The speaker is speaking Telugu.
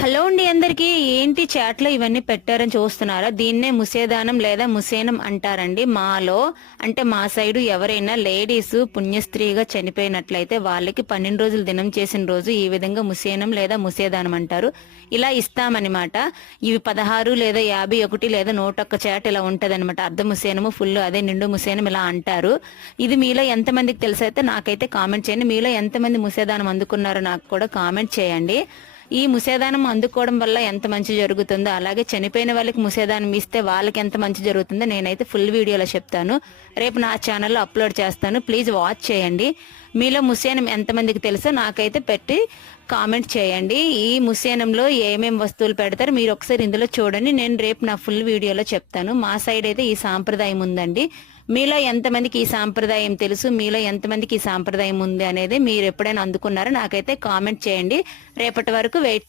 హలో అండి అందరికి. ఏంటి చాట్లో ఇవన్నీ పెట్టారని చూస్తున్నారా? దీన్నే ముసేదానం లేదా ముసేనం అంటారండి. మాలో అంటే మా సైడు ఎవరైనా లేడీస్ పుణ్యస్త్రీగా చనిపోయినట్లయితే వాళ్ళకి 12 రోజులు దినం చేసిన రోజు ఈ విధంగా ముసేనం లేదా ముసేదానం అంటారు. ఇలా ఇస్తామన్నమాట. ఇవి 16 లేదా 51 లేదా 101 చాట్ ఇలా ఉంటదన్నమాట. అర్ధ ముసేనము, ఫుల్ అదే నిండు ముసేనం ఇలా అంటారు. ఇది మీలో ఎంతమందికి తెలుసైతే నాకైతే కామెంట్ చేయండి. మీలో ఎంతమంది ముసేదానం అందుకున్నారో నాకు కూడా కామెంట్ చేయండి. ఈ ముసేదానం అందుకోవడం వల్ల ఎంత మంచి జరుగుతుందో, అలాగే చనిపోయిన వాళ్ళకి ముసేదానం ఇస్తే వాళ్ళకి ఎంత మంచి జరుగుతుందో నేనైతే ఫుల్ వీడియోలో చెప్తాను. రేపు నా ఛానల్లో అప్లోడ్ చేస్తాను. ప్లీజ్ వాచ్ చేయండి. మీలో ముసేనం ఎంతమందికి తెలుసో నాకైతే పెట్టి కామెంట్ చేయండి. ఈ ముసేనంలో ఏమేం వస్తువులు పెడతారు మీరు ఒకసారి ఇందులో చూడండి. నేను రేపు నా ఫుల్ వీడియోలో చెప్తాను. మా సైడ్ అయితే ఈ సాంప్రదాయం ఉందండి. మీలో ఎంతమందికి ఈ సాంప్రదాయం తెలుసు, మీలో ఎంతమందికి ఈ సాంప్రదాయం ఉంది అనేది మీరు ఎప్పుడైనా అందుకున్నారో నాకైతే కామెంట్ చేయండి. రేపటి వరకు వెయిట్